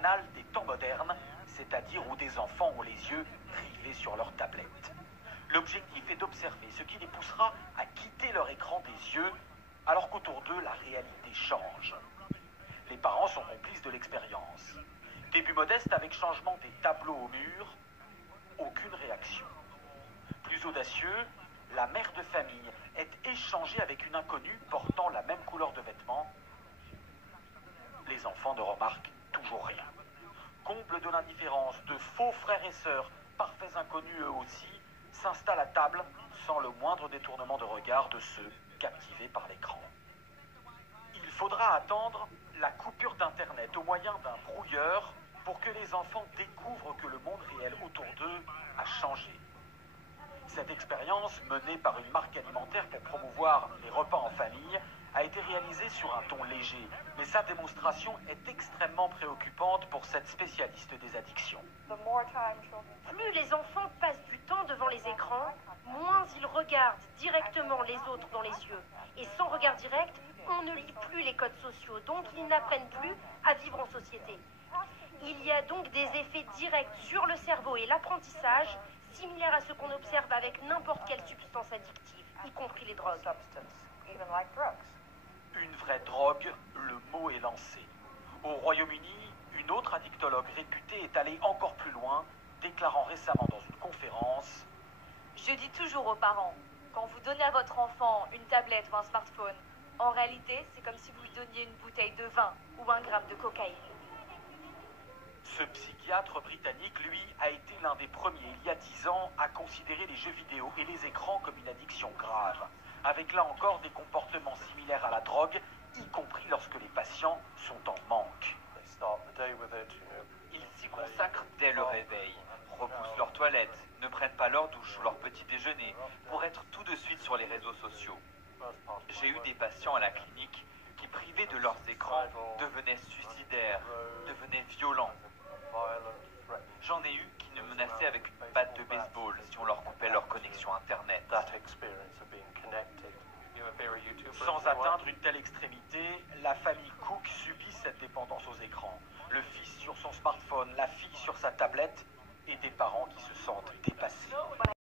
banal des temps modernes, c'est-à-dire où des enfants ont les yeux rivés sur leur tablette. L'objectif est d'observer ce qui les poussera à quitter leur écran des yeux, alors qu'autour d'eux, la réalité change. Les parents sont complices de l'expérience. Début modeste avec changement des tableaux au mur, aucune réaction. Plus audacieux, la mère de famille est échangée avec une inconnue portant la même couleur de vêtements. Les enfants ne remarquent toujours rien. Comble de l'indifférence, de faux frères et sœurs, parfaits inconnus eux aussi, s'installent à table sans le moindre détournement de regard de ceux captivés par l'écran. Il faudra attendre la coupure d'Internet au moyen d'un brouilleur pour que les enfants découvrent que le monde réel autour d'eux a changé. Cette expérience, menée par une marque alimentaire pour promouvoir les repas en famille, a été réalisée sur un ton léger, mais sa démonstration est extrêmement préoccupante pour cette spécialiste des addictions. Plus les enfants passent du temps devant les écrans, moins ils regardent directement les autres dans les yeux. Et sans regard direct, on ne lit plus les codes sociaux, donc ils n'apprennent plus à vivre en société. Il y a donc des effets directs sur le cerveau et l'apprentissage, similaires à ce qu'on observe avec n'importe quelle substance addictive, y compris les drogues. Une vraie drogue, le mot est lancé. Au Royaume-Uni, une autre addictologue réputée est allée encore plus loin, déclarant récemment dans une conférence: Je dis toujours aux parents, quand vous donnez à votre enfant une tablette ou un smartphone, en réalité, c'est comme si vous lui donniez une bouteille de vin ou un gramme de cocaïne. Ce psychiatre britannique, lui, a été l'un des premiers, il y a 10 ans, à considérer les jeux vidéo et les écrans comme une addiction grave, avec là encore des comportements similaires à la drogue, y compris lorsque les patients sont en manque. Ils s'y consacrent dès le réveil, repoussent leur toilette, ne prennent pas leur douche ou leur petit déjeuner pour être tout de suite sur les réseaux sociaux. J'ai eu des patients à la clinique qui, privés de leurs écrans, devenaient suicidaires, devenaient violents. J'en ai eu qui nous menaçaient avec une batte de baseball si on leur coupait leur connexion Internet. Sans atteindre une telle extrémité, la famille Cook subit cette dépendance aux écrans. Le fils sur son smartphone, la fille sur sa tablette et des parents